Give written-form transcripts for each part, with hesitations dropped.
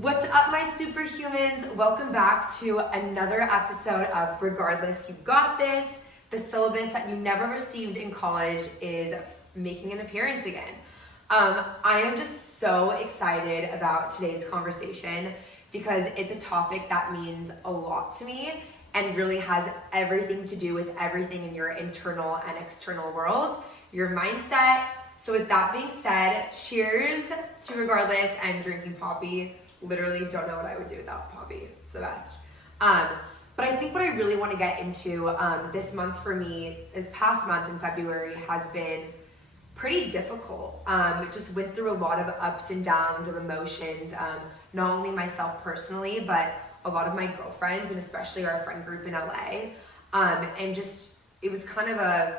What's up, my superhumans? Welcome back to another episode of Regardless, You Got This. The syllabus that you never received in college is making an appearance again. I am just so excited about today's conversation because it's a topic that means a lot to me and really has everything to do with everything in your internal and external world, your mindset. So with that being said, cheers to Regardless and drinking Poppy. Literally don't know what I would do without Poppy. It's the best. But I think what I really want to get into this month for me, this past month in February, has been pretty difficult. Just went through a lot of ups and downs of emotions, not only myself personally, but a lot of my girlfriends and especially our friend group in LA. And just, it was kind of a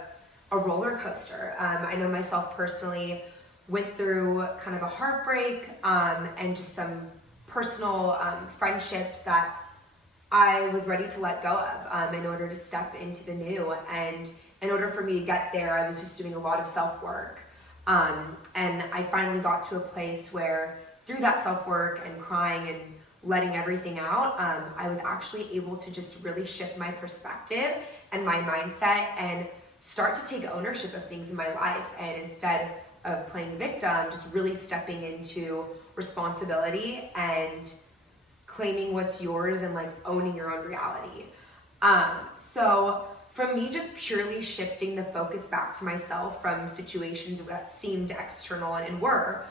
roller coaster. I know myself personally went through kind of a heartbreak and just some personal friendships that I was ready to let go of in order to step into the new. And in order for me to get there, I was just doing a lot of self-work. And I finally got to a place where through that self-work and crying and letting everything out, I was actually able to just really shift my perspective and my mindset and start to take ownership of things in my life. And instead of playing victim, just really stepping into responsibility and claiming what's yours and like owning your own reality. So for me, just purely shifting the focus back to myself from situations that seemed external and were,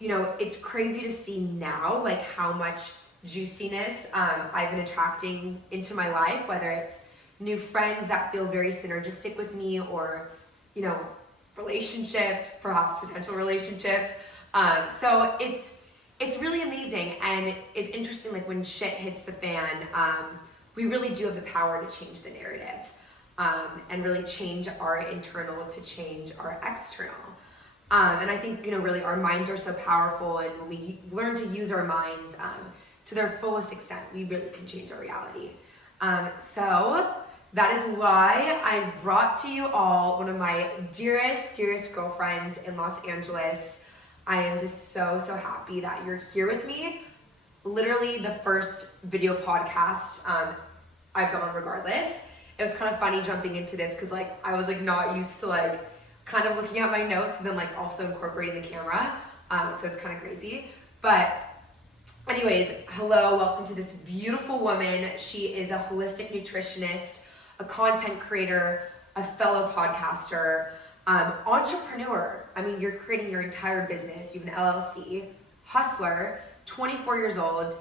you know, it's crazy to see now like how much juiciness I've been attracting into my life, whether it's new friends that feel very synergistic with me or, you know, relationships, perhaps potential relationships. So it's really amazing, and it's interesting, like when shit hits the fan, we really do have the power to change the narrative and really change our internal to change our external. And I think, you know, really our minds are so powerful, and when we learn to use our minds to their fullest extent, we really can change our reality. So that is why I brought to you all one of my dearest girlfriends in Los Angeles. I am just so happy that you're here with me. Literally the first video podcast I've done on Regardless. It was kind of funny jumping into this because like I was like not used to like kind of looking at my notes and then like also incorporating the camera. So it's kind of crazy. But anyways, hello, welcome to this beautiful woman. She is a holistic nutritionist, a content creator, a fellow podcaster, entrepreneur. I mean, you're creating your entire business. You have an LLC, hustler, 24 years old,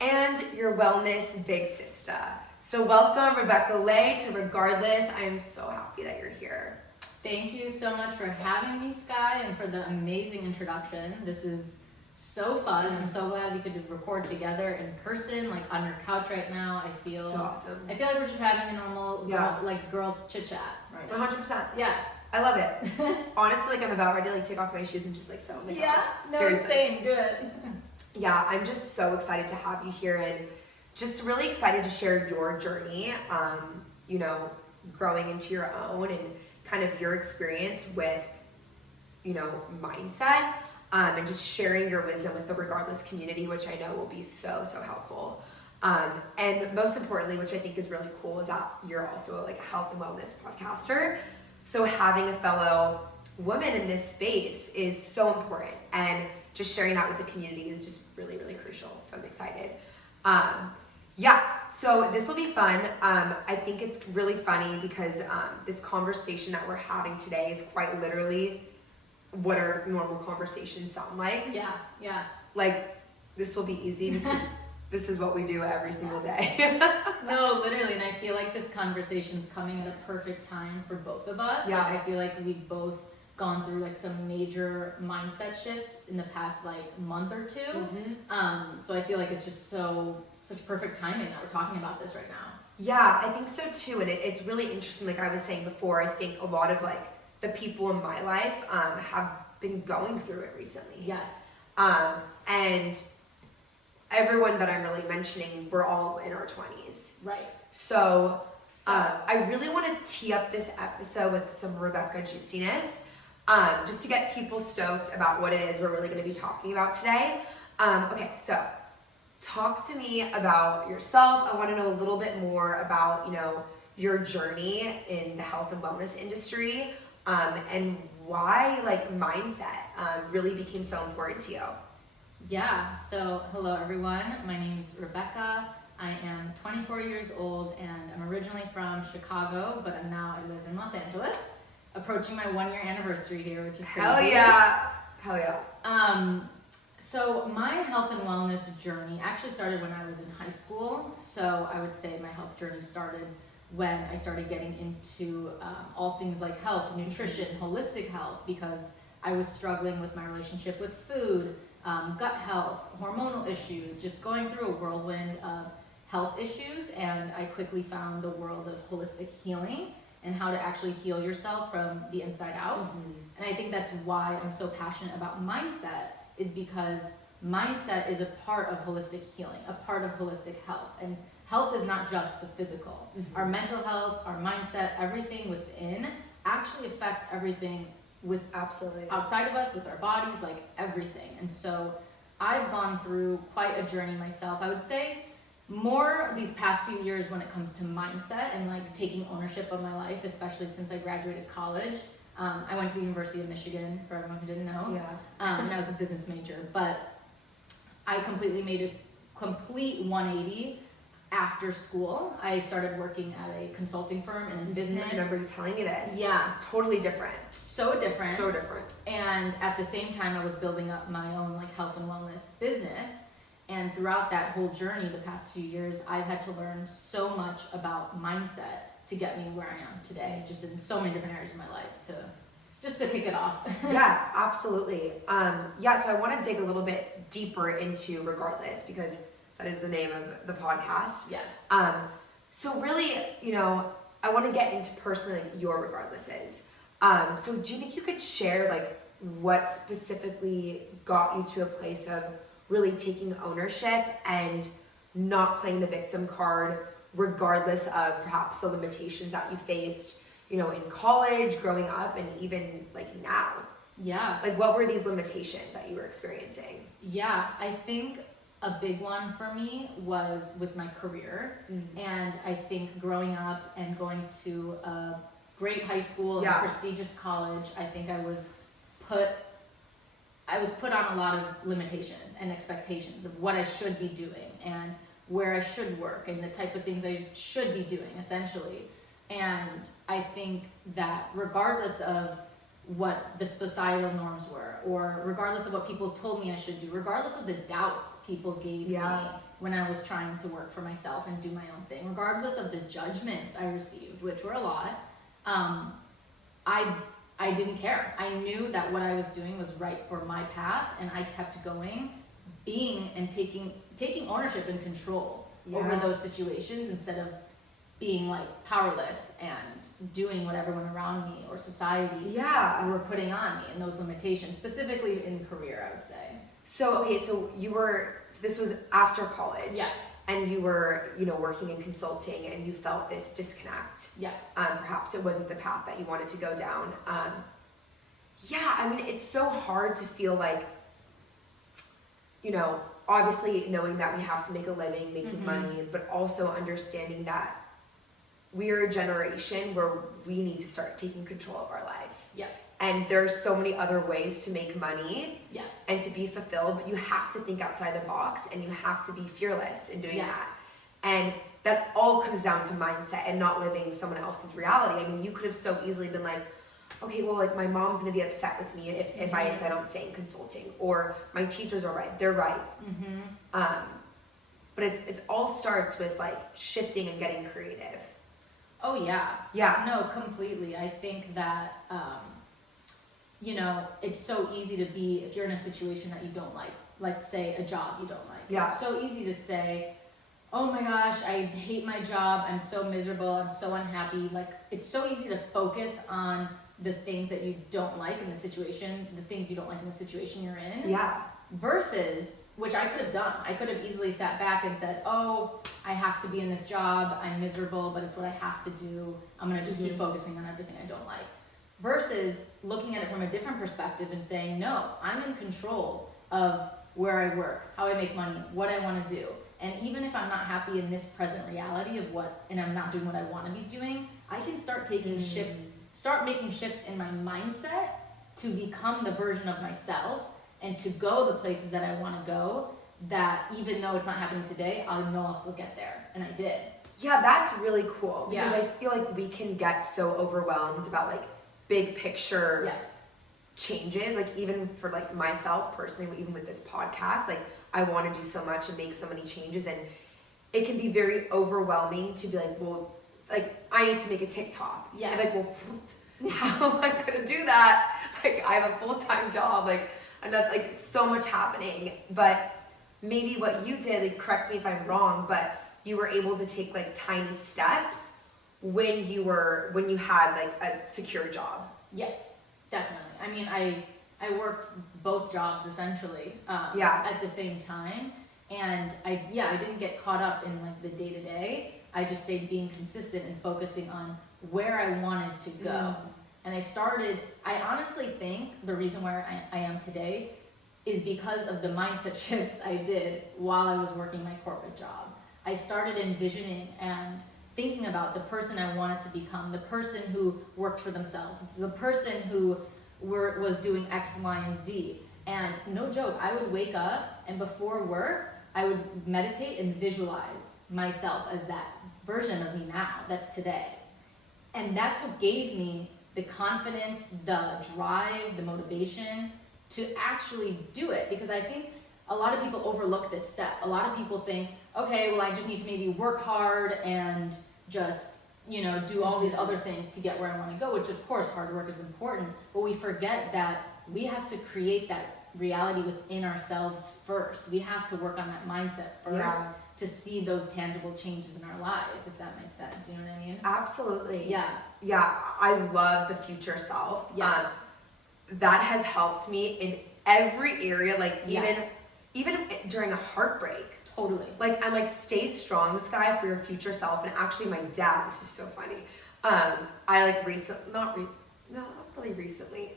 and your wellness big sister. So welcome, Leigh, to Regardless. I am so happy that you're here. Thank you so much for having me, Sky, and for the amazing introduction. This is so fun. I'm so glad we could record together in person, like on your couch right now. I feel so awesome. I feel like we're just having a normal girl chit chat right now. 100%. Yeah. I love it. Honestly, like I'm about ready to like take off my shoes and just like sit on the couch. Yeah, no, seriously. same, do it. Yeah, I'm just so excited to have you here and just really excited to share your journey, you know, growing into your own and kind of your experience with, you know, mindset, and just sharing your wisdom with the Regardless community, which I know will be so helpful. And most importantly, which I think is really cool, is that you're also like a health and wellness podcaster. So having a fellow woman in this space is so important, and just sharing that with the community is just really crucial. So I'm excited. Yeah, so this will be fun. I think it's really funny because this conversation that we're having today is quite literally what our normal conversations sound like. Yeah. Like this will be easy because this is what we do every single day. No, literally, and I feel like this conversation's coming at a perfect time for both of us. Yeah. Like, I feel like we've both gone through like some major mindset shifts in the past like month or two. Mm-hmm. So I feel like it's just such perfect timing that we're talking about this right now. Yeah, I think so too. And it's really interesting. Like I was saying before, I think a lot of like the people in my life have been going through it recently. Yes. And everyone that I'm really mentioning, we're all in our 20s. Right. So I really want to tee up this episode with some Rebecca juiciness, just to get people stoked about what it is we're really going to be talking about today. Okay, so talk to me about yourself. I want to know a little bit more about, your journey in the health and wellness industry, and why mindset really became so important to you. Yeah, so hello everyone. My name is Rebecca. I am 24 years old and I'm originally from Chicago, but now I live in Los Angeles, approaching my 1-year anniversary here, which is crazy. Hell yeah. So my health and wellness journey actually started when I was in high school. So I would say my health journey started when I started getting into all things like health, nutrition, holistic health, because I was struggling with my relationship with food, gut health, hormonal issues, just going through a whirlwind of health issues. And I quickly found the world of holistic healing and how to actually heal yourself from the inside out. Mm-hmm. And I think that's why I'm so passionate about mindset, is because mindset is a part of holistic healing, a part of holistic health. And health is not just the physical. Mm-hmm. Our mental health, our mindset, everything within actually affects everything with absolutely outside of us, with our bodies, like everything. And so I've gone through quite a journey myself. I would say more these past few years when it comes to mindset and taking ownership of my life, especially since I graduated college. I went to the University of Michigan, for everyone who didn't know. Yeah. And I was a business major, but I completely made a complete 180 after school. I started working at a consulting firm and in business. I remember you telling me this. Yeah. Totally different. So different. So different. And at the same time, I was building up my own health and wellness business. And throughout that whole journey, the past few years, I've had to learn so much about mindset to get me where I am today, just in so many different areas of my life, just to kick it off. Yeah, absolutely. So I want to dig a little bit deeper into Regardless, because that is the name of the podcast. Yes. So really, I want to get into personally your Regardlesses. So do you think you could share what specifically got you to a place of really taking ownership and not playing the victim card, regardless of perhaps the limitations that you faced, in college, growing up, and even now? Yeah. What were these limitations that you were experiencing? Yeah, I think a big one for me was with my career. Mm-hmm. And I think growing up and going to a great high school and a prestigious college, I think I was put on a lot of limitations and expectations of what I should be doing and where I should work and the type of things I should be doing, essentially. And I think that regardless of what the societal norms were, or regardless of what people told me I should do, regardless of the doubts people gave me when I was trying to work for myself and do my own thing, regardless of the judgments I received, which were a lot, I didn't care. I knew that what I was doing was right for my path, and I kept going, being and taking ownership and control over those situations, instead of being powerless and doing what everyone around me or society were putting on me, and those limitations, specifically in career, I would say. So this was after college. Yeah. And you were, working in consulting, and you felt this disconnect. Yeah. Perhaps it wasn't the path that you wanted to go down. It's so hard to feel obviously knowing that we have to make a living, making money, but also understanding that we are a generation where we need to start taking control of our life. Yeah. And there's so many other ways to make money and to be fulfilled, but you have to think outside the box, and you have to be fearless in doing that. And that all comes down to mindset and not living someone else's reality. I mean, you could have so easily been okay, well, my mom's gonna be upset with me if I don't stay in consulting, or my teachers are right, they're right. But it's all starts with shifting and getting creative. Oh yeah. Yeah. No, completely. I think that it's so easy to be, if you're in a situation that you don't like, let's say a job you don't like. Yeah. It's so easy to say, oh my gosh, I hate my job, I'm so miserable, I'm so unhappy. It's so easy to focus on the things that you don't like in the situation, the things you don't like in the situation you're in. Yeah. Versus, which I could have done. I could have easily sat back and said, oh, I have to be in this job, I'm miserable, but it's what I have to do. I'm gonna just keep focusing on everything I don't like. Versus looking at it from a different perspective and saying, no, I'm in control of where I work, how I make money, what I want to do. And even if I'm not happy in this present reality of and I'm not doing what I want to be doing, I can start taking start making shifts in my mindset to become the version of myself and to go the places that I want to go, that even though it's not happening today, I know I'll still get there. And I did. Yeah, that's really cool, because I feel like we can get so overwhelmed about like big picture changes. Like even for like myself personally, even with this podcast, like I want to do so much and make so many changes, and it can be very overwhelming to be like, well, like I need to make a TikTok. Yeah. And like, well, how am I gonna do that? Like I have a full-time job, like enough, like so much happening. But maybe what you did, like correct me if I'm wrong, but you were able to take like tiny steps when you had like a secure job. Yes, definitely. I mean, I worked both jobs essentially at the same time, and I didn't get caught up in like the day to day. I just stayed being consistent and focusing on where I wanted to go. And I honestly think the reason where I am today is because of the mindset shifts I did while I was working my corporate job. I started envisioning and thinking about the person I wanted to become, the person who worked for themselves, the person who was doing X, Y, and Z. And no joke, I would wake up and before work, I would meditate and visualize myself as that version of me now, that's today. And that's what gave me the confidence, the drive, the motivation to actually do it. Because I think a lot of people overlook this step. A lot of people think, okay, well, I just need to maybe work hard and just, do all these other things to get where I want to go, which of course hard work is important, but we forget that we have to create that reality within ourselves first. We have to work on that mindset first to see those tangible changes in our lives, if that makes sense. You know what I mean? Absolutely. Yeah. Yeah, I love the future self. Yes. That has helped me in every area, like even during a heartbreak. Totally. Like I'm like, stay strong, Sky, for your future self. And actually my dad, this is so funny. I like not really recently.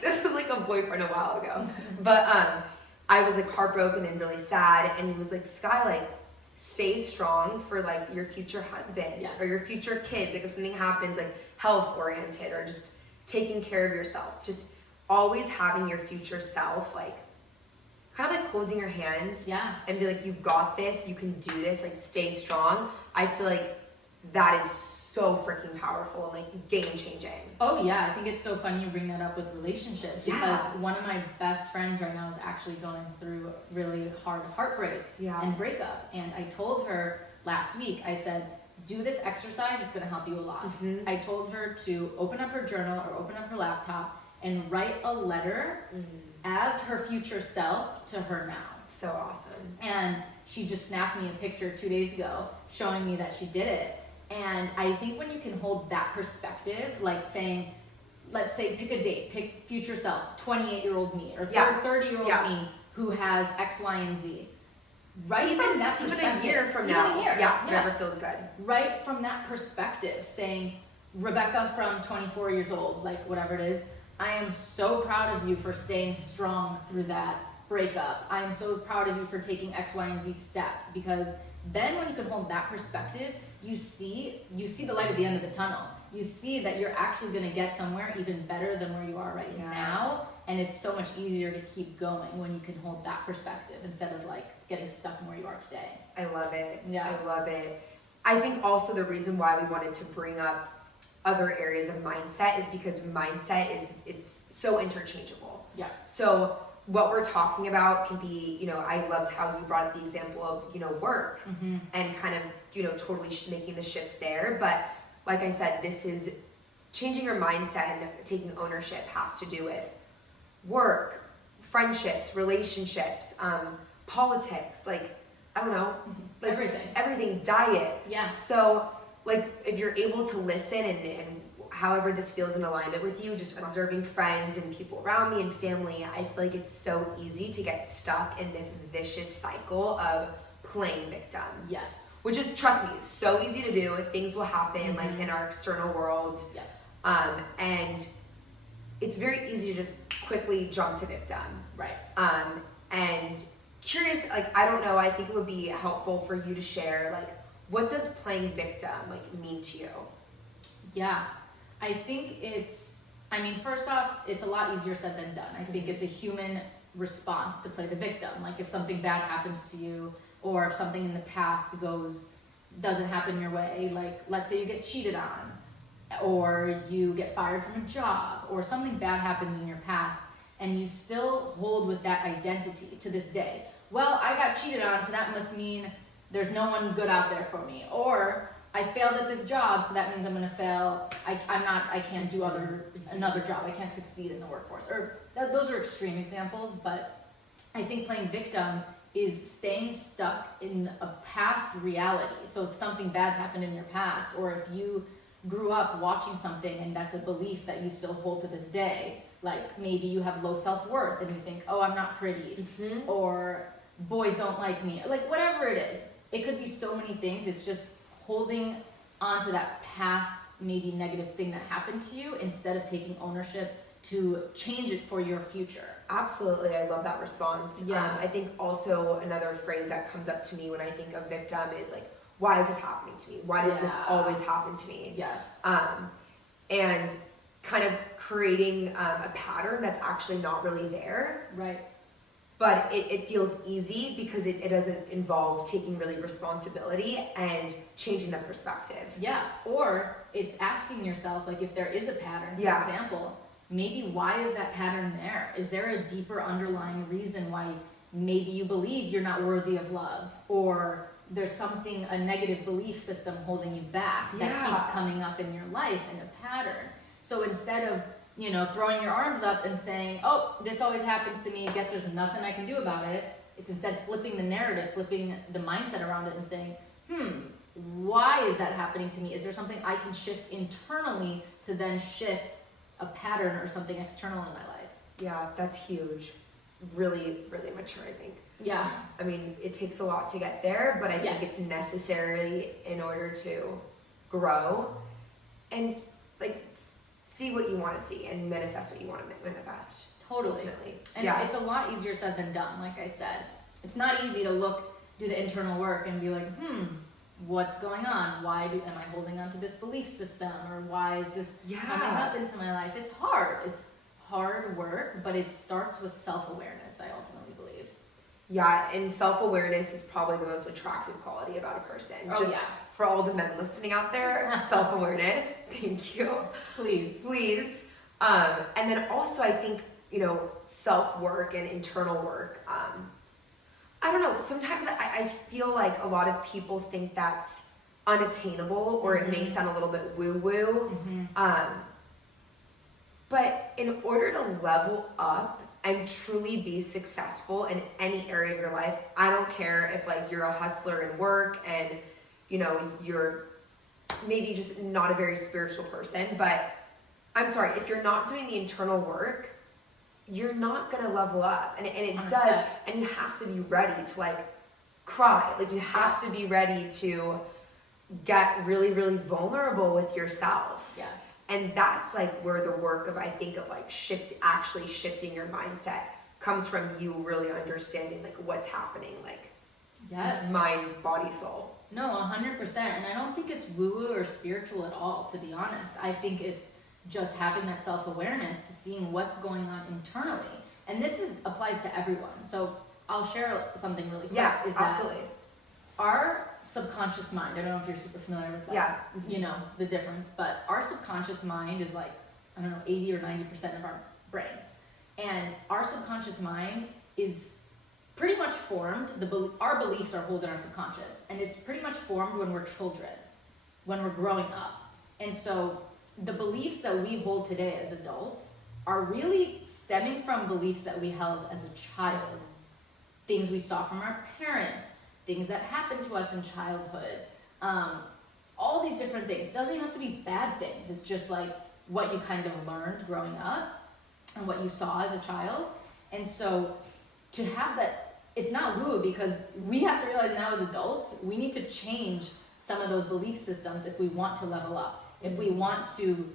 This was like a boyfriend a while ago. But I was like heartbroken and really sad, and he was like, Sky, like stay strong for like your future husband or your future kids. Like if something happens, like health oriented or just taking care of yourself. Just always having your future self like kind of like holding your hand and be like, you got this, you can do this, like stay strong. I feel like that is so freaking powerful and like game changing. Oh yeah, I think it's so funny you bring that up with relationships because one of my best friends right now is actually going through really hard heartbreak and breakup. And I told her last week, I said, do this exercise, it's gonna help you a lot. I told her to open up her journal or open up her laptop and write a letter as her future self to her now. So awesome. And she just snapped me a picture 2 days ago showing me that she did it. And I think when you can hold that perspective, like saying, let's say pick a date, pick future self, 28-year-old me or 30-year-old me who has X, Y, and Z. Right from that perspective. Even a year from now. Never feels good. Right from that perspective, saying, Rebecca from 24 years old, like whatever it is, I am so proud of you for staying strong through that breakup. I am so proud of you for taking X, Y, and Z steps, because then when you can hold that perspective, you see the light at the end of the tunnel. You see that you're actually going to get somewhere even better than where you are right now. And it's so much easier to keep going when you can hold that perspective instead of like getting stuck in where you are today. I love it. Yeah. I love it. I think also the reason why we wanted to bring up other areas of mindset is because mindset it's so interchangeable. Yeah. So what we're talking about can be, I loved how you brought up the example of, work and kind of, totally making the shift there. But like I said, this is changing your mindset and taking ownership has to do with work, friendships, relationships, politics, like, I don't know, like everything, diet. Yeah. So like if you're able to listen and however this feels in alignment with you, just observing friends and people around me and family, I feel like it's so easy to get stuck in this vicious cycle of playing victim. Yes. Which is, trust me, so easy to do. Things will happen like in our external world. Yeah. And it's very easy to just quickly jump to victim. Right. And curious, like, I don't know, I think it would be helpful for you to share, like, what does playing victim, like, mean to you? Yeah, I think first off, it's a lot easier said than done. I think it's a human response to play the victim. Like, if something bad happens to you, or if something in the past doesn't happen your way, like, let's say you get cheated on, or you get fired from a job, or something bad happens in your past, and you still hold with that identity to this day. Well, I got cheated on, so that must mean there's no one good out there for me. Or I failed at this job, so that means I'm gonna fail. I can't do another job. I can't succeed in the workforce. Those are extreme examples, but I think playing victim is staying stuck in a past reality. So if something bad's happened in your past, or if you grew up watching something and that's a belief that you still hold to this day, like maybe you have low self-worth and you think, oh, I'm not pretty, or boys don't like me, like whatever it is. It could be so many things. It's just holding on to that past, maybe negative thing that happened to you, instead of taking ownership to change it for your future. Absolutely, I love that response. Yeah. I think also another phrase that comes up to me when I think of victim is like, why is this happening to me? Why does this always happen to me? Yes. And kind of creating a pattern that's actually not really there. Right. But it feels easy because it doesn't involve taking really responsibility and changing the perspective. Yeah, or it's asking yourself, like, if there is a pattern, for example, maybe why is that pattern there? Is there a deeper underlying reason why maybe you believe you're not worthy of love, or there's a negative belief system holding you back that keeps coming up in your life in a pattern? So instead of throwing your arms up and saying, oh, this always happens to me, I guess there's nothing I can do about it, it's instead flipping the narrative, flipping the mindset around it and saying, why is that happening to me? Is there something I can shift internally to then shift a pattern or something external in my life? Yeah, that's huge. Really, really mature, I think. Yeah. I mean, it takes a lot to get there, but I think it's necessary in order to grow and like see what you want to see and manifest what you want to manifest. Totally. Ultimately. And it's a lot easier said than done, like I said. It's not easy to do the internal work and be like, what's going on? Am I holding on to this belief system? Or why is this coming up into my life? It's hard. It's hard work, but it starts with self-awareness, I ultimately believe. Yeah, and self-awareness is probably the most attractive quality about a person. For all the men listening out there, self-awareness. Thank you. Please. And then also I think, self-work and internal work. I don't know, sometimes I feel like a lot of people think that's unattainable, or it may sound a little bit woo-woo. But in order to level up and truly be successful in any area of your life, I don't care if like you're a hustler in work and you're maybe just not a very spiritual person, but I'm sorry, if you're not doing the internal work, you're not gonna level up. And it 100%. Does, and you have to be ready to like cry. Like you have to be ready to get really, really vulnerable with yourself. Yes. And that's like where the work of, I think of like actually shifting your mindset comes from, you really understanding like what's happening, like mind, body, soul. No, 100%. And I don't think it's woo-woo or spiritual at all, to be honest. I think it's just having that self-awareness to seeing what's going on internally. And this applies to everyone. So I'll share something really quick. Yeah, absolutely. Our subconscious mind, I don't know if you're super familiar with that, the difference, but our subconscious mind is like, 80 or 90% of our brains. And our subconscious mind is pretty much formed, our beliefs are holding our subconscious, and it's pretty much formed when we're children, when we're growing up. And so the beliefs that we hold today as adults are really stemming from beliefs that we held as a child. Things we saw from our parents, things that happened to us in childhood, all these different things. It doesn't even have to be bad things. It's just like what you kind of learned growing up and what you saw as a child. And so to have that, it's not woo, because we have to realize now as adults, we need to change some of those belief systems if we want to level up, if we want to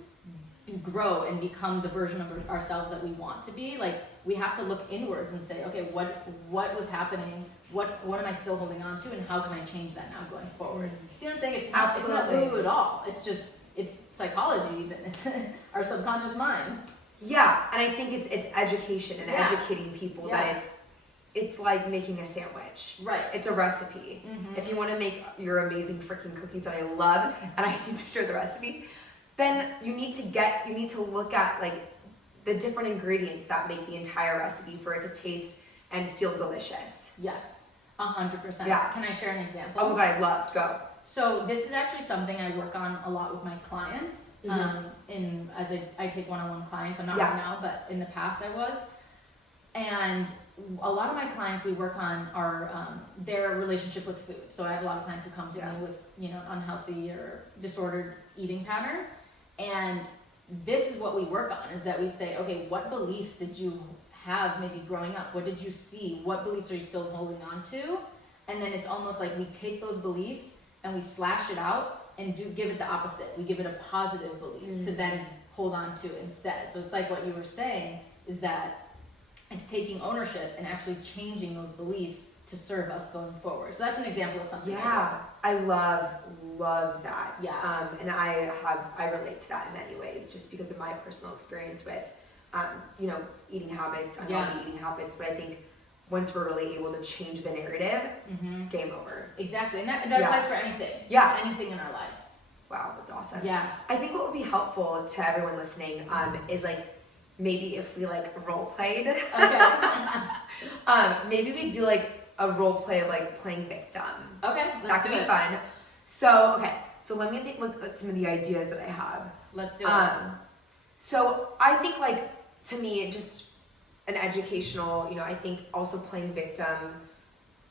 grow and become the version of ourselves that we want to be, like we have to look inwards and say, okay, what was happening? What am I still holding on to, and how can I change that now going forward? See what I'm saying? It's not woo at all. It's psychology even. It's our subconscious minds. Yeah, and I think it's education and educating people that it's like making a sandwich. Right. It's a recipe. If you want to make your amazing freaking cookies that I love, and I need to share the recipe, then you need to look at like the different ingredients that make the entire recipe for it to taste and feel delicious. Yes, 100%. Yeah. Can I share an example? Oh my God, I'd love to go. So this is actually something I work on a lot with my clients. I take one-on-one clients. I'm not right now, but in the past I was. And a lot of my clients we work on are their relationship with food. So I have a lot of clients who come to me with unhealthy or disordered eating pattern. And this is what we work on, is that we say, okay, what beliefs did you have maybe growing up? What did you see? What beliefs are you still holding on to? And then it's almost like we take those beliefs and we slash it out and give it the opposite. We give it a positive belief to then hold on to instead. So it's like what you were saying, is that it's taking ownership and actually changing those beliefs to serve us going forward. So that's an example of something. Yeah, I love that. Yeah. And I relate to that in many ways, just because of my personal experience with, eating habits, unhealthy eating habits. But I think once we're really able to change the narrative, game over. Exactly, and that applies for anything. Yeah. Anything in our life. Wow, that's awesome. Yeah. I think what would be helpful to everyone listening is like, maybe if we like role played. Okay. Maybe we do like a role play of like playing victim. Okay, that could be fun. So let me look at some of the ideas that I have. Let's do it. So I think like, to me, just an educational, I think also playing victim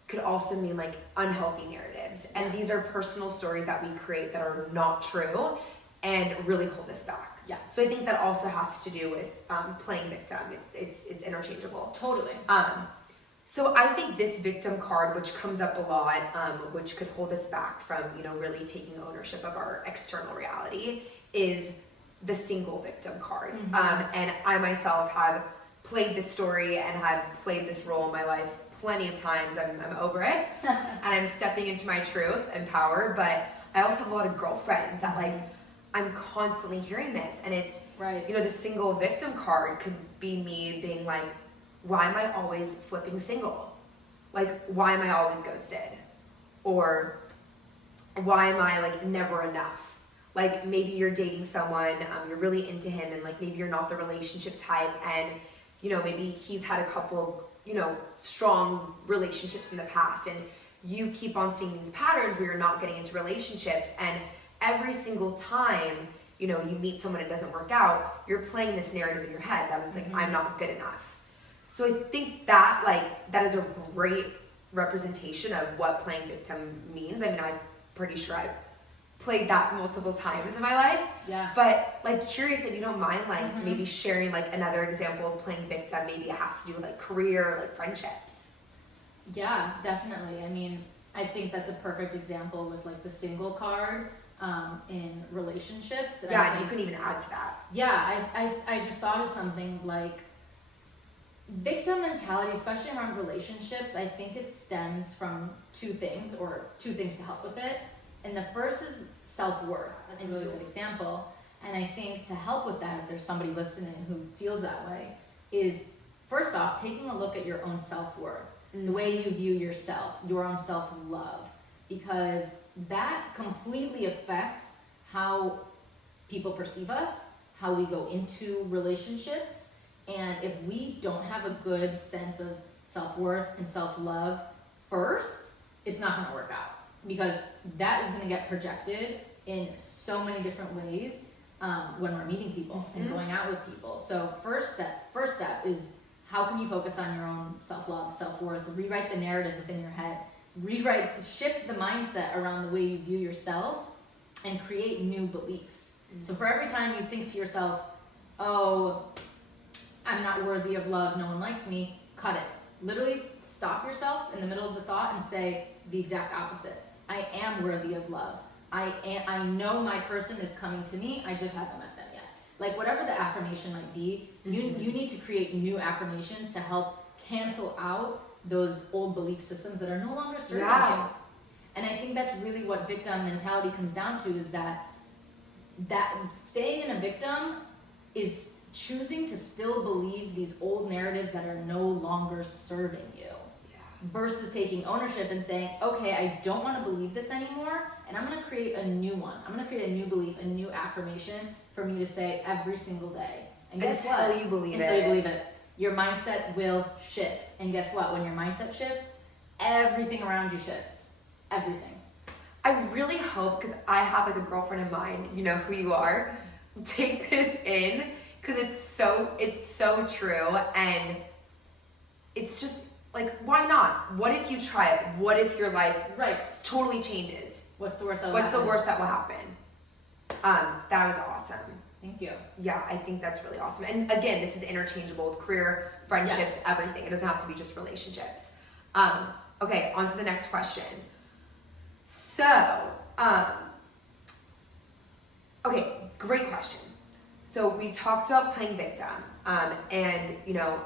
could also mean like unhealthy narratives. And these are personal stories that we create that are not true and really hold us back. Yeah. So I think that also has to do with playing victim. It's interchangeable. Totally. So I think this victim card, which comes up a lot, which could hold us back from, really taking ownership of our external reality, is the single victim card. And I myself have played this story and have played this role in my life plenty of times. I'm over it and I'm stepping into my truth and power, but I also have a lot of girlfriends that like, I'm constantly hearing this, and it's, the single victim card could be me being like, why am I always flipping single? Like, why am I always ghosted? Or why am I like never enough? Like maybe you're dating someone, you're really into him, and like maybe you're not the relationship type, and maybe he's had a couple of, strong relationships in the past, and you keep on seeing these patterns where you're not getting into relationships, and every single time, you meet someone and it doesn't work out, you're playing this narrative in your head that it's like, I'm not good enough. So I think that that is a great representation of what playing victim means. I mean, I'm pretty sure I've played that multiple times in my life. Yeah. But curious if you don't mind, maybe sharing another example of playing victim. Maybe it has to do with career, or friendships. Yeah, definitely. I mean, I think that's a perfect example with the single card in relationships. And and you can even add to that. Yeah, I just thought of something like victim mentality, especially around relationships. I think it stems from two things to help with it. And the first is self-worth. That's a really good example. And I think to help with that, if there's somebody listening who feels that way, is first off, taking a look at your own self-worth, the way you view yourself, your own self-love, because that completely affects how people perceive us, how we go into relationships. And if we don't have a good sense of self-worth and self-love first, it's not going to work out, because that is going to get projected in so many different ways when we're meeting people and going out with people. So first step is, how can you focus on your own self-love, self-worth, rewrite the narrative within your head, shift the mindset around the way you view yourself, and create new beliefs. So for every time you think to yourself, oh, I'm not worthy of love, no one likes me, cut it. Literally stop yourself in the middle of the thought and say the exact opposite. I am worthy of love. I know my person is coming to me, I just haven't met them yet. Like whatever the affirmation might be, you need to create new affirmations to help cancel out those old belief systems that are no longer serving you. And I think that's really what victim mentality comes down to, is that staying in a victim is choosing to still believe these old narratives that are no longer serving you. Versus taking ownership and saying, okay, I don't want to believe this anymore, and I'm going to create a new one. I'm going to create a new belief, a new affirmation for me to say every single day. And guess what? Until you believe it. Your mindset will shift. And guess what? When your mindset shifts, everything around you shifts. Everything. I really hope, because I have like a girlfriend of mine, you know who you are, take this in, because it's so true, and it's just like, why not? What if you try it? What if your life totally changes? What's the worst that will happen? That was awesome. Thank you. Yeah, I think that's really awesome. And again, this is interchangeable with career, friendships, everything. It doesn't have to be just relationships. Okay, on to the next question. So, okay, great question. So we talked about playing victim, and you know,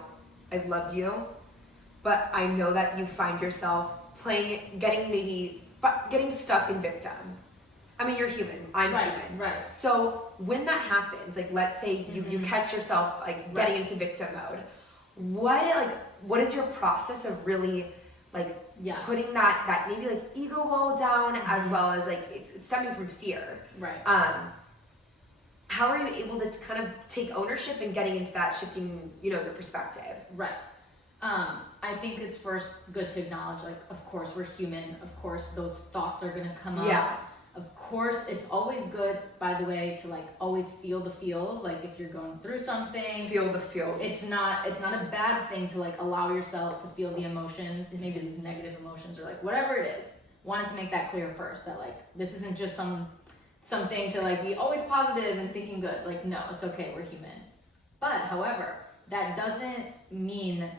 I love you, but I know that you find yourself getting stuck in victim. I mean, you're human. I'm human. Right. So when that happens, like let's say you catch yourself like getting into victim mode, what is your process of really like putting that maybe like ego wall down, as well as like it's stemming from fear. Right. How are you able to kind of take ownership and getting into that, shifting, you know, your perspective? Right. I think it's first good to acknowledge, like, of course we're human. Of course those thoughts are gonna come up. Yeah. Of course, it's always good, by the way, to like always feel the feels. Like if you're going through something, feel the feels. It's not a bad thing to like allow yourself to feel the emotions, maybe these negative emotions or like whatever it is. Wanted to make that clear first, that like this isn't just something to like be always positive and thinking good. Like no, it's okay, we're human. But however, that doesn't mean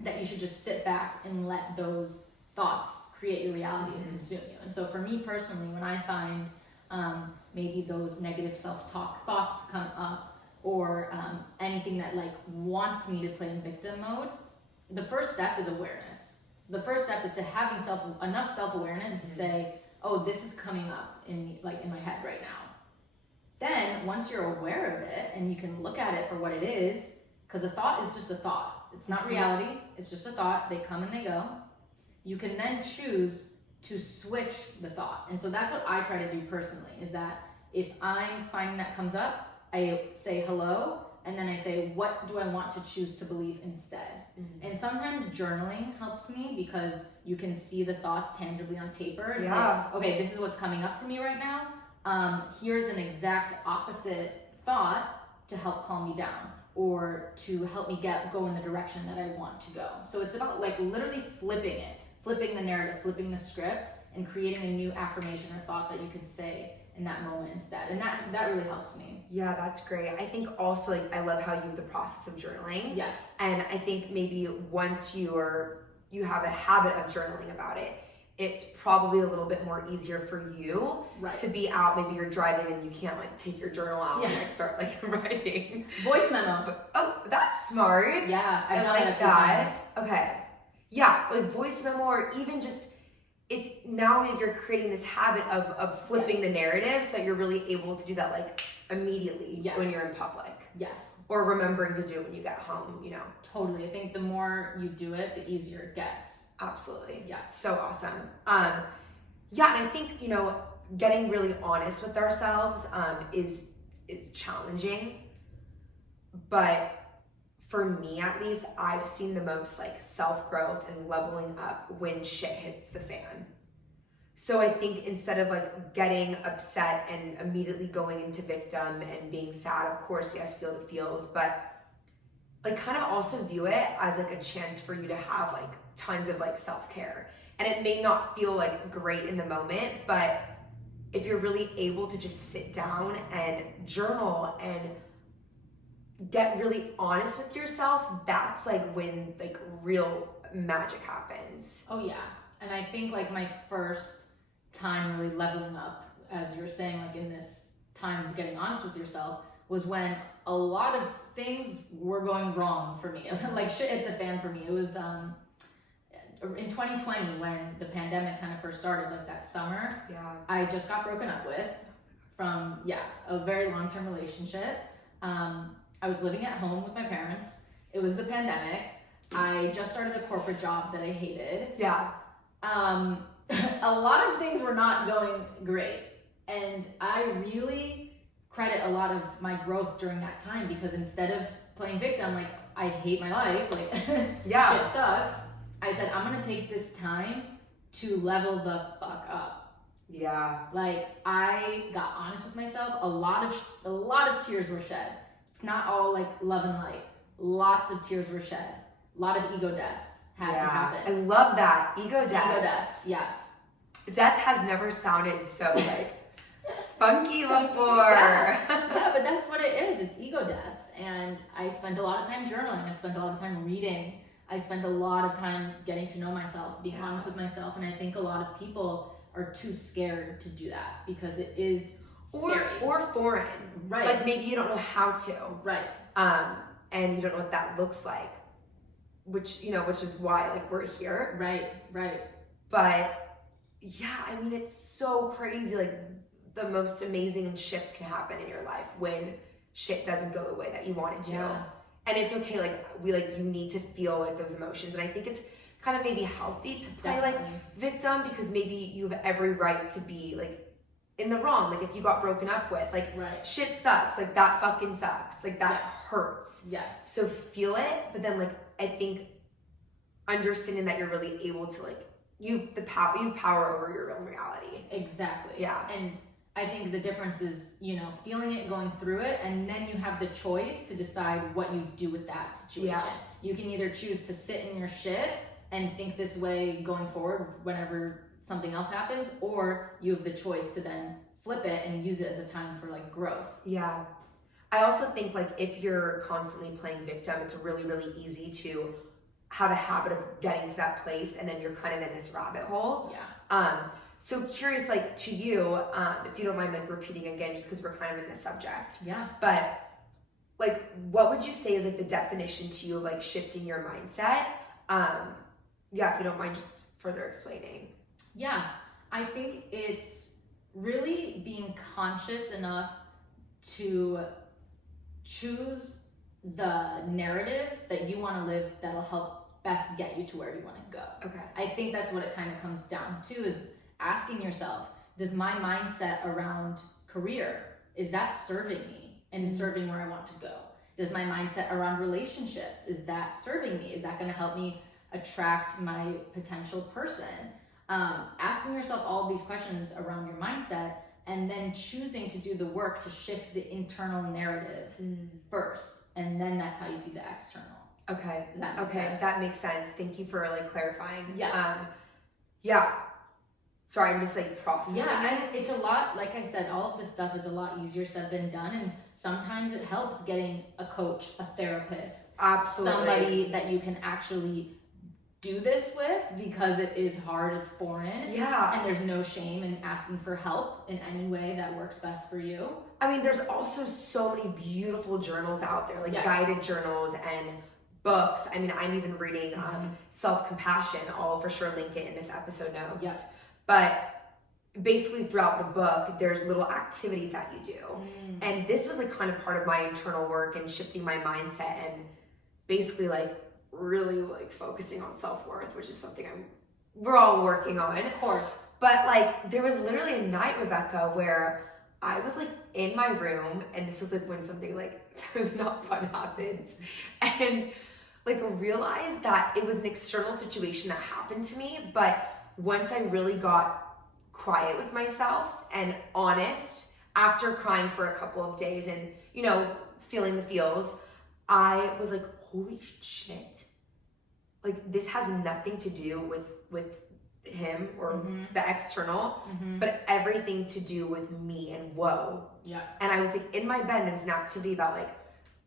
that you should just sit back and let those thoughts create your reality and consume you. And so for me personally, when I find maybe those negative self-talk thoughts come up, or anything that like wants me to play in victim mode, the first step is awareness. So the first step is to having enough self-awareness to say, oh, this is coming up in my head right now. Then once you're aware of it and you can look at it for what it is, because a thought is just a thought. It's not reality, it's just a thought. They come and they go. You can then choose to switch the thought. And so that's what I try to do personally, is that if I'm finding that comes up, I say hello, and then I say, what do I want to choose to believe instead? And sometimes journaling helps me, because you can see the thoughts tangibly on paper and say, okay, this is what's coming up for me right now. Here's an exact opposite thought to help calm me down, or to help me go in the direction that I want to go. So it's about like literally flipping the narrative, flipping the script, and creating a new affirmation or thought that you can say in that moment instead. And that really helps me. Yeah, that's great. I think also like I love how you do the process of journaling. Yes. And I think maybe once you have a habit of journaling about it, it's probably a little bit more easier for you to be out. Maybe you're driving and you can't like take your journal out and like start like writing. Voice memo. Oh, that's smart. Yeah, I like that. Okay. Yeah, like voice memo, or even just, it's now you're creating this habit of flipping the narrative, so you're really able to do that like immediately when you're in public. Yes. Or remembering to do it when you get home, you know. Totally. I think the more you do it, the easier it gets. Absolutely. Yeah. So awesome. Yeah, and I think, you know, getting really honest with ourselves is challenging. But for me, at least, I've seen the most like self-growth and leveling up when shit hits the fan. So I think instead of like getting upset and immediately going into victim and being sad, of course, yes, feel the feels, but like kind of also view it as like a chance for you to have like tons of like self-care. And it may not feel like great in the moment, but if you're really able to just sit down and journal and get really honest with yourself, that's like when like real magic happens. Oh yeah. And I think like my first time really leveling up, as you were saying, like in this time of getting honest with yourself, was when a lot of things were going wrong for me. Like shit hit the fan for me. It was in 2020 when the pandemic kind of first started, like that summer. Yeah. I just got broken up with from a very long-term relationship. I was living at home with my parents. It was the pandemic. I just started a corporate job that I hated. Yeah. A lot of things were not going great. And I really credit a lot of my growth during that time, because instead of playing victim, like I hate my life, like shit sucks, I said, I'm gonna take this time to level the fuck up. Yeah. Like I got honest with myself. A lot of tears were shed. It's not all like love and light. Lots of tears were shed. A lot of ego deaths had to happen. I love that. Ego deaths. Ego deaths, yes. Death has never sounded so like spunky before. Yeah, but that's what it is. It's ego deaths. And I spent a lot of time journaling. I spent a lot of time reading. I spent a lot of time getting to know myself, being honest with myself. And I think a lot of people are too scared to do that because it is scary. Or foreign. Right. Like maybe you don't know how to. Right. And you don't know what that looks like. Which is why like we're here. Right. But yeah, I mean, it's so crazy. Like the most amazing shift can happen in your life when shit doesn't go the way that you want it to. Yeah. And it's okay. You need to feel like those emotions. And I think it's kind of maybe healthy to play like victim, because maybe you have every right to be like in the wrong. Like if you got broken up with, like shit sucks. Like that fucking sucks. Like that hurts. Yes. So feel it, but then like I think understanding that you're really able to like you have power over your own reality. Exactly. Yeah. And I think the difference is, feeling it, going through it, and then you have the choice to decide what you do with that situation. Yeah. You can either choose to sit in your shit and think this way going forward whenever something else happens, or you have the choice to then flip it and use it as a time for like growth. Yeah. I also think like if you're constantly playing victim, it's really, really easy to have a habit of getting to that place, and then you're kind of in this rabbit hole. Yeah. So curious, like to you, if you don't mind like repeating again, just because we're kind of in this subject. Yeah. But like, what would you say is like the definition to you of like shifting your mindset? Yeah, if you don't mind just further explaining. Yeah, I think it's really being conscious enough to choose the narrative that you want to live that'll help best get you to where you want to go. Okay. I think that's what it kind of comes down to, is asking yourself, does my mindset around career, is that serving me and serving where I want to go? Does my mindset around relationships, is that serving me? Is that going to help me attract my potential person? Asking yourself all of these questions around your mindset, and then choosing to do the work to shift the internal narrative first, and then that's how you see the external. Okay. Does that make sense? That makes sense. Thank you for like clarifying. Yes. Yeah. Sorry, I'm just like processing. Yeah, and it's a lot, like I said, all of this stuff is a lot easier said than done, and sometimes it helps getting a coach, a therapist, absolutely, somebody that you can actually do this with, because it is hard, it's foreign. Yeah. And there's no shame in asking for help in any way that works best for you. I mean, there's also so many beautiful journals out there, like guided journals and books. I mean, I'm even reading Self-Compassion. I'll for sure link it in this episode notes. Yes. But basically throughout the book, there's little activities that you do. And this was like kind of part of my internal work and shifting my mindset and basically like really like focusing on self-worth, which is something we're all working on. Of course. But like there was literally a night, Rebecca, where I was like in my room, and this was like when something like not fun happened, and like realized that it was an external situation that happened to me. But once I really got quiet with myself and honest after crying for a couple of days and feeling the feels, I was like, holy shit, like this has nothing to do with him or the external, but everything to do with me, and whoa. Yeah. And I was like in my bed, and it was an activity about like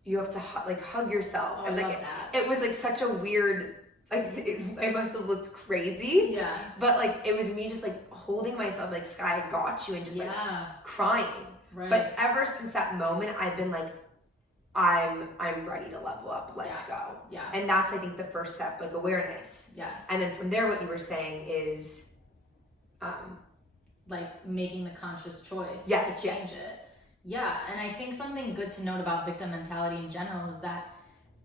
you have to hug yourself. Oh, and like it was like such a weird, like it must have looked crazy. Yeah. But like it was me just like holding myself like, Sky, I got you, and just like crying. Right. But ever since that moment, I've been like, I'm ready to level up. Let's go. Yeah. And that's, I think, the first step, like awareness. Yes. And then from there, what you were saying is, like making the conscious choice yes, to change it. Yeah. And I think something good to note about victim mentality in general is that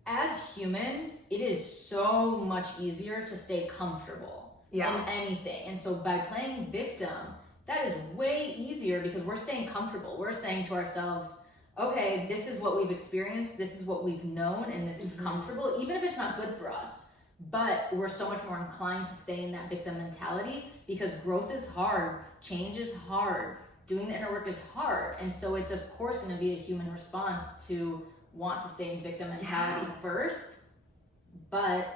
as humans, it is so much easier to stay comfortable in anything. And so by playing victim, that is way easier because we're staying comfortable. We're saying to ourselves, okay, this is what we've experienced, this is what we've known, and this is comfortable, even if it's not good for us. But we're so much more inclined to stay in that victim mentality because growth is hard, change is hard, doing the inner work is hard. And so it's of course going to be a human response to want to stay in victim mentality first. But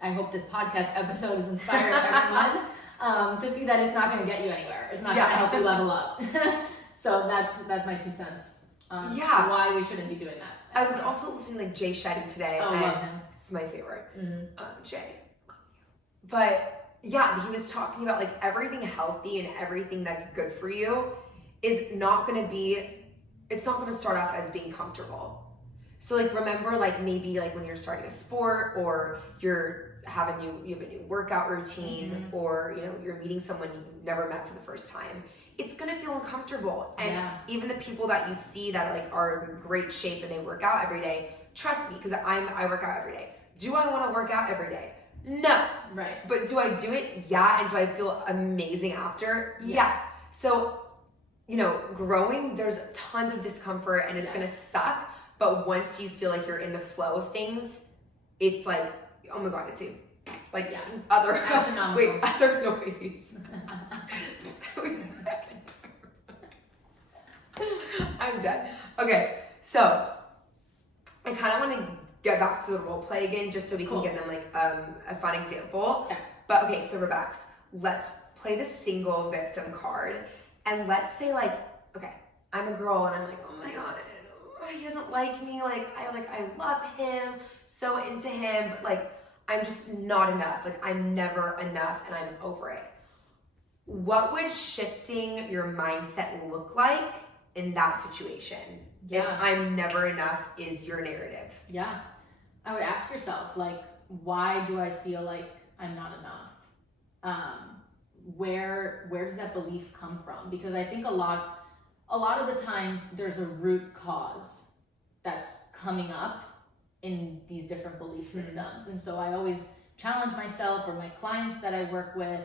I hope this podcast episode has inspired everyone to see that it's not going to get you anywhere. It's not going to help you level up. So that's my 2 cents. Why we shouldn't be doing that. I was also listening to Jay Shetty today. Oh, love him. It's my favorite. Jay. But yeah, he was talking about like everything healthy and everything that's good for you is not going to be, it's not going to start off as being comfortable. So like remember like maybe like when you're starting a sport or you have a new workout routine or you're meeting someone you've never met for the first time. It's gonna feel uncomfortable. And even the people that you see that like are in great shape and they work out every day, trust me, because I work out every day. Do I want to work out every day? No. Right. But do I do it? Yeah. And do I feel amazing after? Yeah. So, growing, there's tons of discomfort and it's gonna suck. But once you feel like you're in the flow of things, it's like, oh my God, it's like other noise. I'm dead. Okay, so I kind of want to get back to the role play again, just so we can get them like a fun example. Okay. But okay, so Rebecca, let's play the single victim card, and let's say like, okay, I'm a girl and I'm like, oh my God, he doesn't like me. I love him, so into him, but like I'm just not enough. Like I'm never enough, and I'm over it. What would shifting your mindset look like in that situation? If I'm never enough is your narrative. Yeah. I would ask yourself, like, why do I feel like I'm not enough? Where does that belief come from? Because I think a lot of the times there's a root cause that's coming up in these different belief systems. And so I always challenge myself or my clients that I work with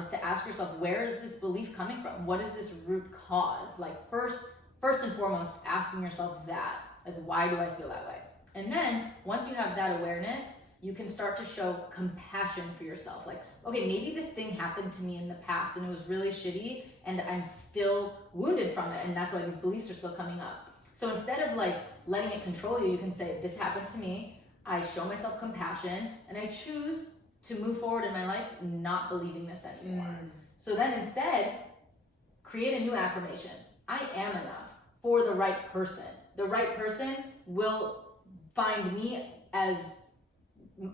is to ask yourself, where is this belief coming from? What is this root cause? Like first and foremost, asking yourself that, like, why do I feel that way? And then once you have that awareness, you can start to show compassion for yourself. Like, okay, maybe this thing happened to me in the past and it was really shitty and I'm still wounded from it. And that's why these beliefs are still coming up. So instead of like letting it control you, you can say, this happened to me. I show myself compassion and I choose to move forward in my life not believing this anymore. So then instead, create a new affirmation. I am enough for the right person. The right person will find me as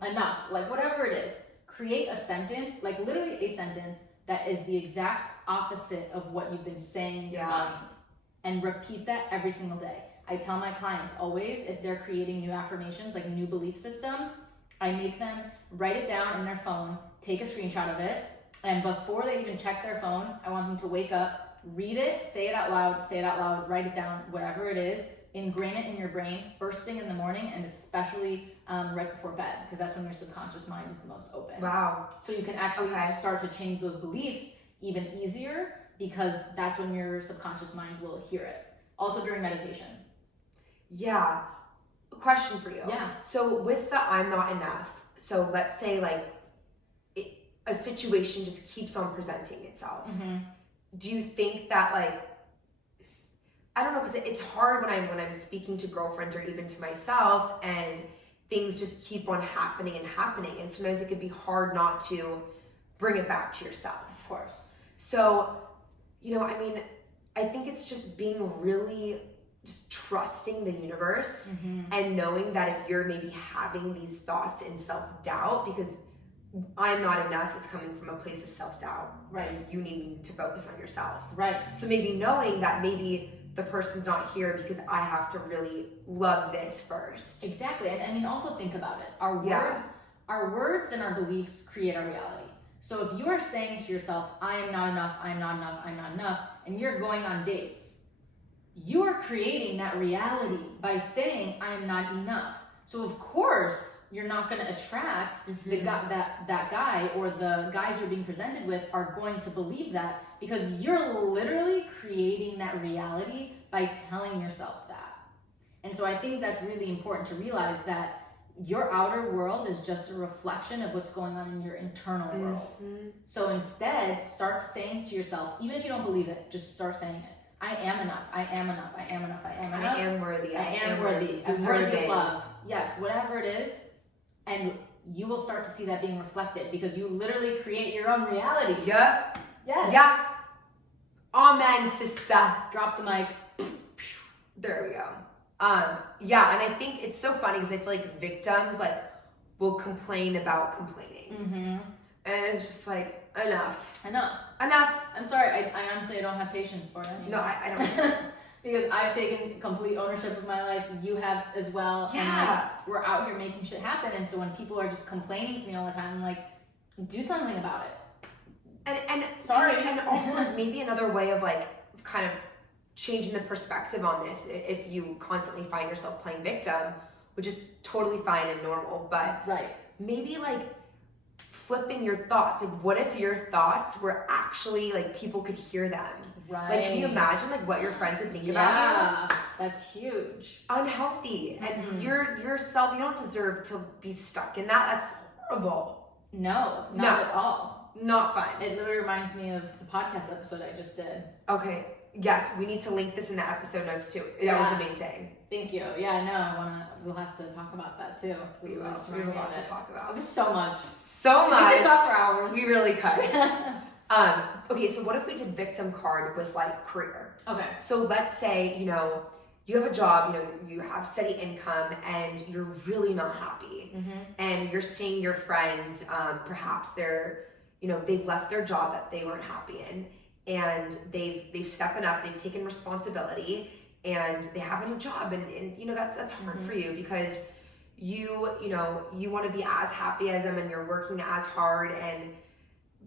enough, like whatever it is. Create a sentence, like literally a sentence that is the exact opposite of what you've been saying in your mind. And repeat that every single day. I tell my clients always, if they're creating new affirmations, like new belief systems, I make them write it down in their phone, take a screenshot of it, and before they even check their phone, I want them to wake up, read it, say it out loud, write it down, whatever it is, ingrain it in your brain first thing in the morning, and especially right before bed, because that's when your subconscious mind is the most open. Wow. So you can actually start to change those beliefs even easier, because that's when your subconscious mind will hear it. Also during meditation. Yeah. Question for you. Yeah. So with the I'm not enough, so let's say like a situation just keeps on presenting itself. Do you think that like, I don't know, because it's hard when I'm speaking to girlfriends or even to myself and things just keep on happening, and sometimes it could be hard not to bring it back to yourself. Of course. So, I think it's just being really just trusting the universe and knowing that if you're maybe having these thoughts and self-doubt, because I'm not enough, it's coming from a place of self-doubt. Right. And you need to focus on yourself. Right. So maybe knowing that maybe the person's not here because I have to really love this first. Exactly. And I mean, also think about it. Our words and our beliefs create our reality. So if you are saying to yourself, I am not enough, I'm not enough, I'm not enough, and you're going on dates, you are creating that reality by saying, I am not enough. So of course, you're not going to attract the guy, that guy, or the guys you're being presented with are going to believe that, because you're literally creating that reality by telling yourself that. And so I think that's really important to realize, that your outer world is just a reflection of what's going on in your internal world. So instead, start saying to yourself, even if you don't believe it, just start saying it. I am enough. I am enough. I am enough. I am enough. I am worthy. I am worthy. I'm worthy of love. Yes, whatever it is. And you will start to see that being reflected, because you literally create your own reality. Yep. Yes. Yeah. Amen, sister. Drop the mic. There we go. Yeah, and I think it's so funny because I feel like victims like will complain about complaining. And it's just like, enough. I'm sorry, I honestly don't have patience for it anymore. No, I don't. Because I've taken complete ownership of my life. You have as well. Yeah. And like, we're out here making shit happen. And so when people are just complaining to me all the time, I'm like, do something about it. And sorry. And also like maybe another way of like kind of changing the perspective on this, if you constantly find yourself playing victim, which is totally fine and normal, but maybe like flipping your thoughts. Like, what if your thoughts were actually like people could hear them? Right. Like, can you imagine like what your friends would think about you? Yeah, that's huge. Unhealthy. And yourself, you don't deserve to be stuck in that. That's horrible. No, not at all. Not fun. It literally reminds me of the podcast episode I just did. Okay. Yes, we need to link this in the episode notes too. That was amazing. Thank you. Yeah, no, we'll have to talk about that too. We will. We have a lot to talk about. It was so much. So much. We could talk for hours. We really could. Okay, so what if we did victim card with like career? Okay. So let's say, you have a job, you have steady income and you're really not happy. And you're seeing your friends, perhaps they've left their job that they weren't happy in, and they've stepping up, they've taken responsibility, and they have a new job, and that's hard for you, because you want to be as happy as them, and you're working as hard,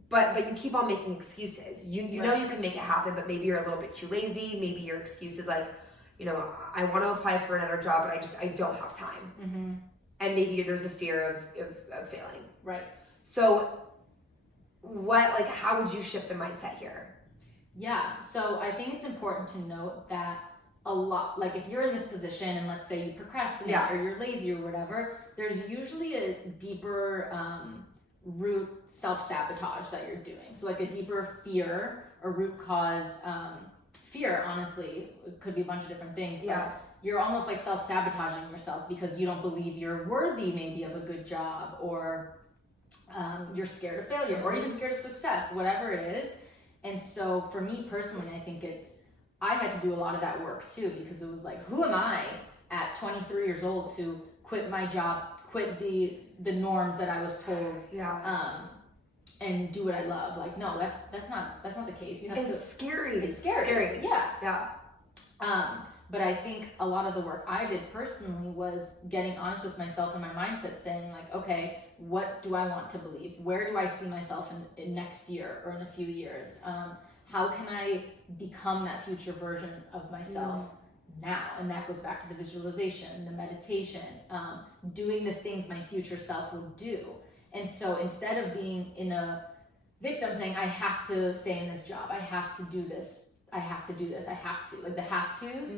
but you keep on making excuses. You know you can make it happen, but maybe you're a little bit too lazy. Maybe your excuse is like, I want to apply for another job, but I don't have time. And maybe there's a fear of failing. Right. So how would you shift the mindset here? Yeah, so I think it's important to note that a lot, like if you're in this position and let's say you procrastinate or you're lazy or whatever, there's usually a deeper root self-sabotage that you're doing. So like a deeper fear or root cause, fear, honestly, it could be a bunch of different things. But you're almost like self-sabotaging yourself because you don't believe you're worthy maybe of a good job, or you're scared of failure, or even scared of success, whatever it is. And so for me personally, I think I had to do a lot of that work too, because it was like, who am I at 23 years old to quit my job, quit the norms that I was told, and do what I love? Like, no, that's not the case. You have It's scary. It's scary. Yeah. But I think a lot of the work I did personally was getting honest with myself and my mindset, saying like, okay, what do I want to believe? Where do I see myself in next year or in a few years? How can I become that future version of myself now? And that goes back to the visualization, the meditation, doing the things my future self would do. And so instead of being in a victim saying, I have to stay in this job, I have to do this, I have to do this, I have to, like the have tos,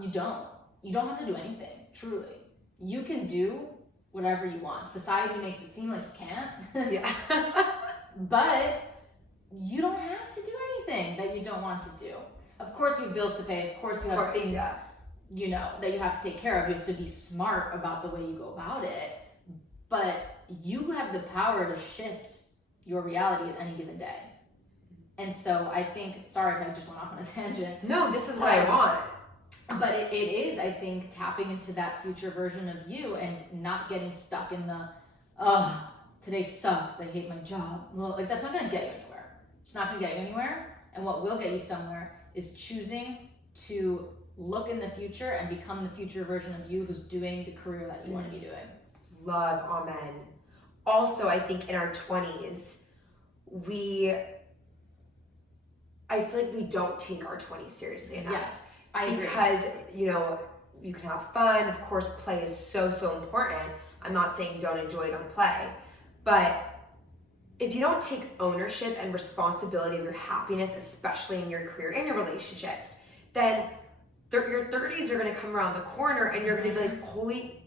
you don't have to do anything, truly. You can do whatever you want. Society makes it seem like you can't. But you don't have to do anything that you don't want to do. Of course you have bills to pay, of course you have things that you have to take care of. You have to be smart about the way you go about it. But you have the power to shift your reality at any given day. And so I think, sorry if I just went off on a tangent. No, this is what I want. But it is, I think, tapping into that future version of you and not getting stuck in the, today sucks, I hate my job. Well, like that's not going to get you anywhere. It's not going to get you anywhere. And what will get you somewhere is choosing to look in the future and become the future version of you who's doing the career that you want to be doing. Love, amen. Also, I think in our 20s, I feel like we don't take our 20s seriously enough. Yes, I agree. Because, you can have fun. Of course, play is so, so important. I'm not saying don't enjoy, don't play. But if you don't take ownership and responsibility of your happiness, especially in your career and your relationships, then your 30s are going to come around the corner and you're going to be like, holy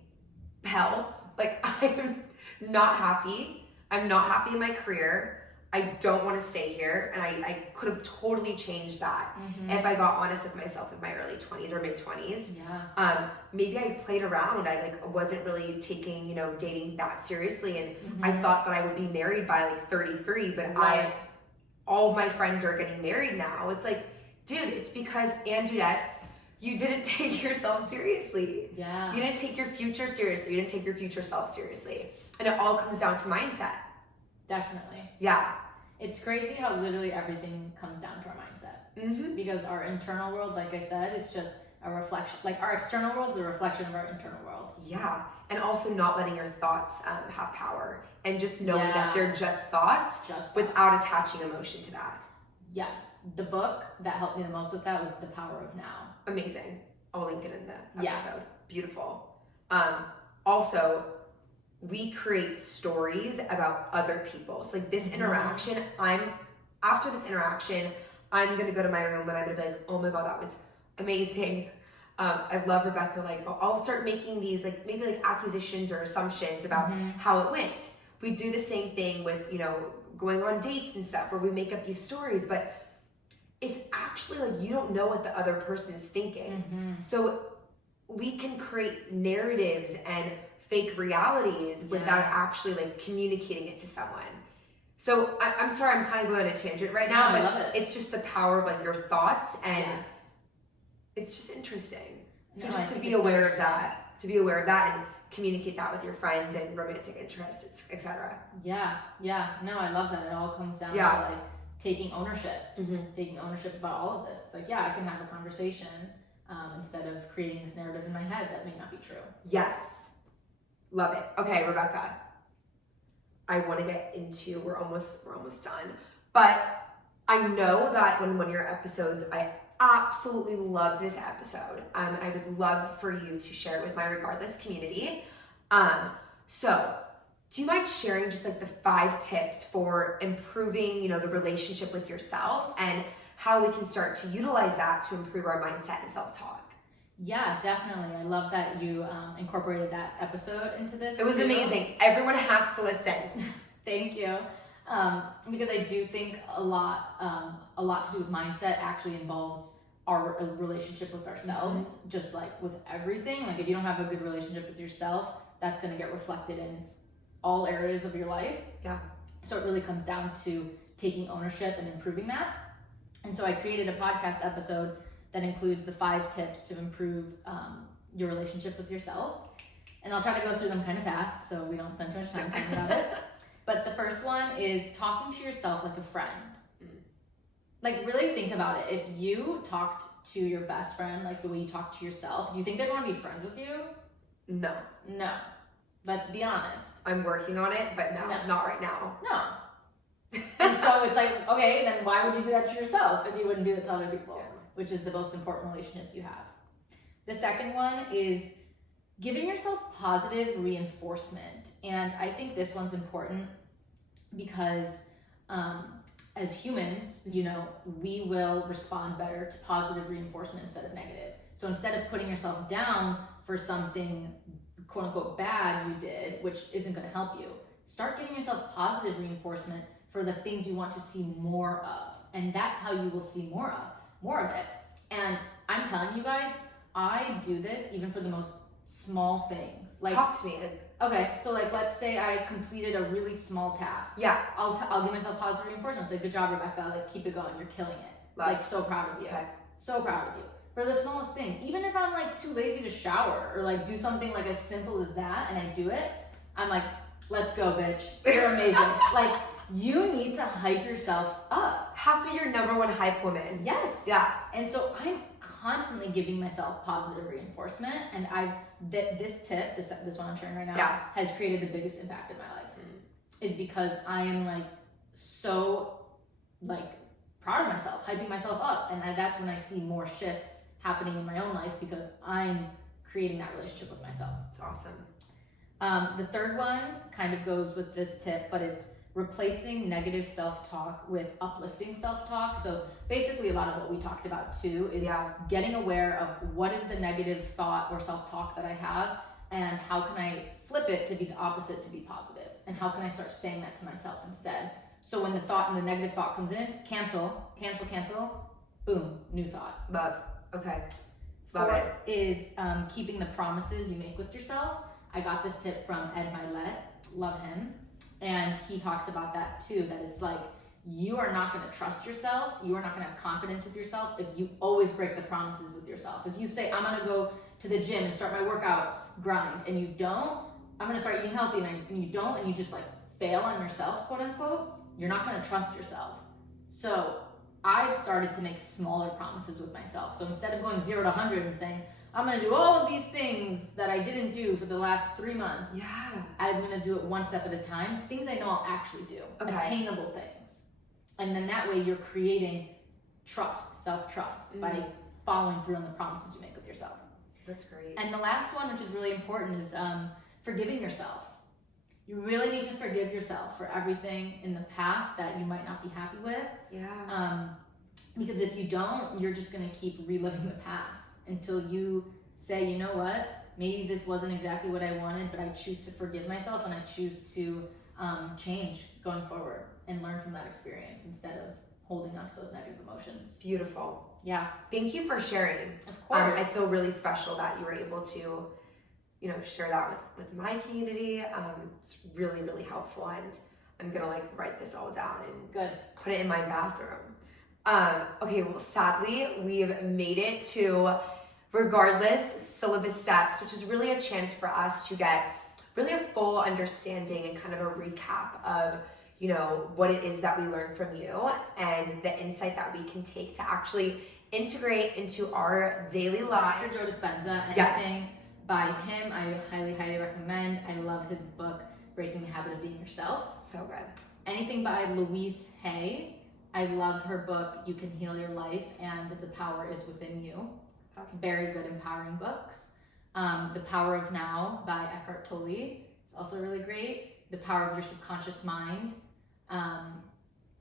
hell, like I am not happy. I'm not happy in my career. I don't want to stay here. And I could have totally changed that if I got honest with myself in my early 20s or mid 20s. Yeah. Maybe I played around. I wasn't really taking, dating that seriously. And I thought that I would be married by 33, but right. all of my friends are getting married now. It's like, dude, it's because Andrettes, you didn't take yourself seriously. Yeah. You didn't take your future seriously. You didn't take your future self seriously. And it all comes down to mindset. Definitely. Yeah. It's crazy how literally everything comes down to our mindset. Because our internal world, like I said, is just a reflection. Like our external world is a reflection of our internal world. Yeah. And also not letting your thoughts have power and just knowing that they're just thoughts without attaching emotion to that. Yes. The book that helped me the most with that was The Power of Now. Amazing. I'll link it in the episode. Yeah. Beautiful. Also, we create stories about other people. So this interaction, after this interaction, I'm going to go to my room and I'm going to be like, oh my God, that was amazing. I love Rebecca. I'll start making these maybe accusations or assumptions about how it went. We do the same thing with, going on dates and stuff where we make up these stories, but it's actually you don't know what the other person is thinking. So we can create narratives and fake realities without actually communicating it to someone. So I'm sorry, I'm kind of going on a tangent right now, but I love it. It's just the power of your thoughts, and it's just interesting. So just to be aware of that, and communicate that with your friends and romantic interests, etc. Yeah. No, I love that. It all comes down to taking ownership, taking ownership about all of this. It's I can have a conversation instead of creating this narrative in my head that may not be true. Yes. Love it. Okay, Rebecca, I want to get into, we're almost done, but I know that when one of your episodes, I absolutely loved this episode, and I would love for you to share it with my Regardless community. So do you mind sharing just the 5 tips for improving, the relationship with yourself and how we can start to utilize that to improve our mindset and self-talk? Yeah, definitely. I love that you incorporated that episode into this. It was amazing. Everyone has to listen. Thank you. Because I do think a lot to do with mindset actually involves our relationship with ourselves, just with everything. If you don't have a good relationship with yourself, that's going to get reflected in all areas of your life. Yeah. So it really comes down to taking ownership and improving that. And so I created a podcast episode that includes the 5 tips to improve your relationship with yourself. And I'll try to go through them kind of fast so we don't spend too much time talking about it. But the first one is talking to yourself like a friend. Really think about it. If you talked to your best friend the way you talk to yourself, do you think they'd want to be friends with you? No. Let's be honest. I'm working on it, but no. Not right now. No. And so it's okay, then why would you do that to yourself if you wouldn't do it to other people? Which is the most important relationship you have. The second one is giving yourself positive reinforcement. And I think this one's important because as humans, we will respond better to positive reinforcement instead of negative. So instead of putting yourself down for something quote unquote bad you did, which isn't going to help you, start giving yourself positive reinforcement for the things you want to see more of. And that's how you will see more of it. And I'm telling you guys, I do this even for the most small things. Talk to me. Okay, so let's say I completed a really small task. Yeah. I'll give myself positive reinforcement. Say, good job, Rebecca. Keep it going. You're killing it. So proud of you. Okay. So proud of you. For the smallest things. Even if I'm too lazy to shower or do something as simple as that and I do it, I'm let's go, bitch. You're amazing. You need to hype yourself up. Have to be your number one hype woman. Yes. Yeah. And so I'm constantly giving myself positive reinforcement, and this tip, this one I'm sharing right now, has created the biggest impact in my life. Is because I am like so like proud of myself, hyping myself up, and that's when I see more shifts happening in my own life because I'm creating that relationship with myself. It's awesome. The third one kind of goes with this tip, but it's replacing negative self-talk with uplifting self-talk. So basically a lot of what we talked about too is getting aware of what is the negative thought or self-talk that I have, and how can I flip it to be the opposite, to be positive, and how can I start saying that to myself instead. So when the negative thought comes in, cancel, boom, new thought. Love. Okay. Love Fourth it. is keeping the promises you make with yourself. I got this tip from Ed Milet, love him. And he talks about that too, that it's like, you are not gonna trust yourself, you are not gonna have confidence with yourself if you always break the promises with yourself. If you say, I'm gonna go to the gym and start my workout grind, and you don't, I'm gonna start eating healthy, and you don't, and you just like fail on yourself, quote unquote, you're not gonna trust yourself. So I've started to make smaller promises with myself. So instead of going 0 to 100 and saying, I'm gonna do all of these things that I didn't do for the last 3 months. I'm gonna do it one step at a time. Things I know I'll actually do. Attainable things. And then that way you're creating trust, self-trust, by following through on the promises you make with yourself. That's great. And the last one, which is really important, is forgiving yourself. You really need to forgive yourself for everything in the past that you might not be happy with. Because if you don't, you're just gonna keep reliving the past until you say, you know what, maybe this wasn't exactly what I wanted, but I choose to forgive myself, and I choose to change going forward and learn from that experience instead of holding on to those negative emotions. Beautiful. Yeah. Thank you for sharing. Of course. I feel really special that you were able to, share that with my community. It's really, really helpful, and I'm gonna like write this all down and put it in my bathroom. Okay, well, sadly, we've made it to Regardless syllabus steps, which is really a chance for us to get really a full understanding and kind of a recap of, what it is that we learned from you and the insight that we can take to actually integrate into our daily life. Dr. Joe Dispenza, anything by him, I highly, highly recommend. I love his book, Breaking the Habit of Being Yourself. So good. Anything by Louise Hay. I love her book, You Can Heal Your Life, and The Power is Within You. Very good, empowering books. The Power of Now by Eckhart Tolle is also really great. The Power of Your Subconscious Mind. I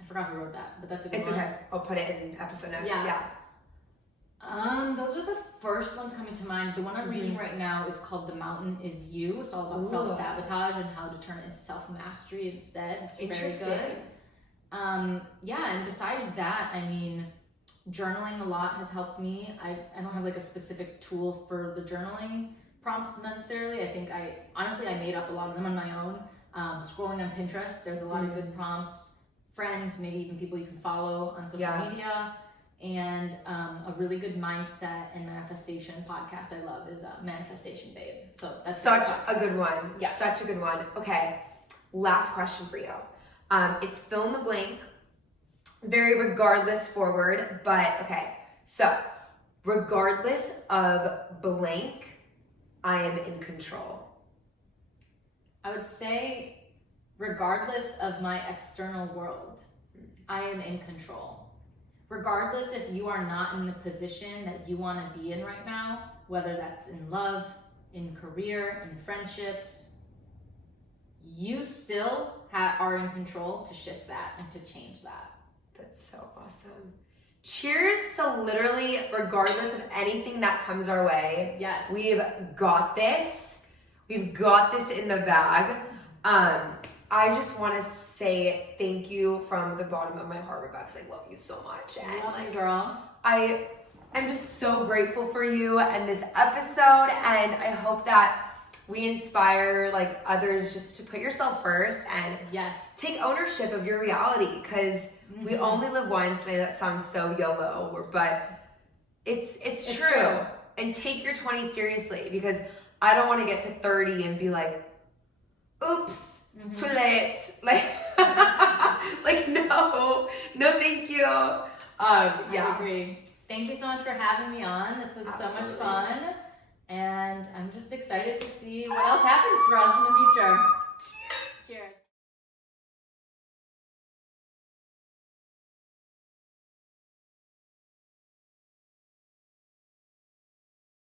forgot who wrote that, but that's a good one. It's okay. I'll put it in episode notes. Those are the first ones coming to mind. The one I'm reading right now is called The Mountain Is You. It's all about self-sabotage and how to turn it into self-mastery instead. It's very good. And besides that, I mean, journaling a lot has helped me. I don't have like a specific tool for the journaling prompts necessarily. I think I made up a lot of them on my own. Scrolling on Pinterest, there's a lot of good prompts. Friends, maybe even people you can follow on social media. And a really good mindset and manifestation podcast I love is Manifestation Babe. So that's such a good one. Yeah. Such a good one. Okay, last question for you. It's fill in the blank, very regardless forward, but okay. So regardless of blank, I am in control. I would say regardless of my external world, I am in control. Regardless if you are not in the position that you want to be in right now, whether that's in love, in career, in friendships, you still are in control to shift that and to change that. That's so awesome. Cheers to literally regardless of anything that comes our way. Yes. We've got this. We've got this in the bag. I just want to say thank you from the bottom of my heart, Rebecca, because I love you so much. And love you, girl. I'm just so grateful for you and this episode, and I hope that we inspire like others just to put yourself first and take ownership of your reality, because we only live once. And I know that sounds so YOLO, but it's true. And take your 20s seriously, because I don't want to get to 30 and be like, oops. Too late. Like no, thank you. I agree. Thank you so much for having me on. This was so much fun. And I'm just excited to see what else happens for us in the future.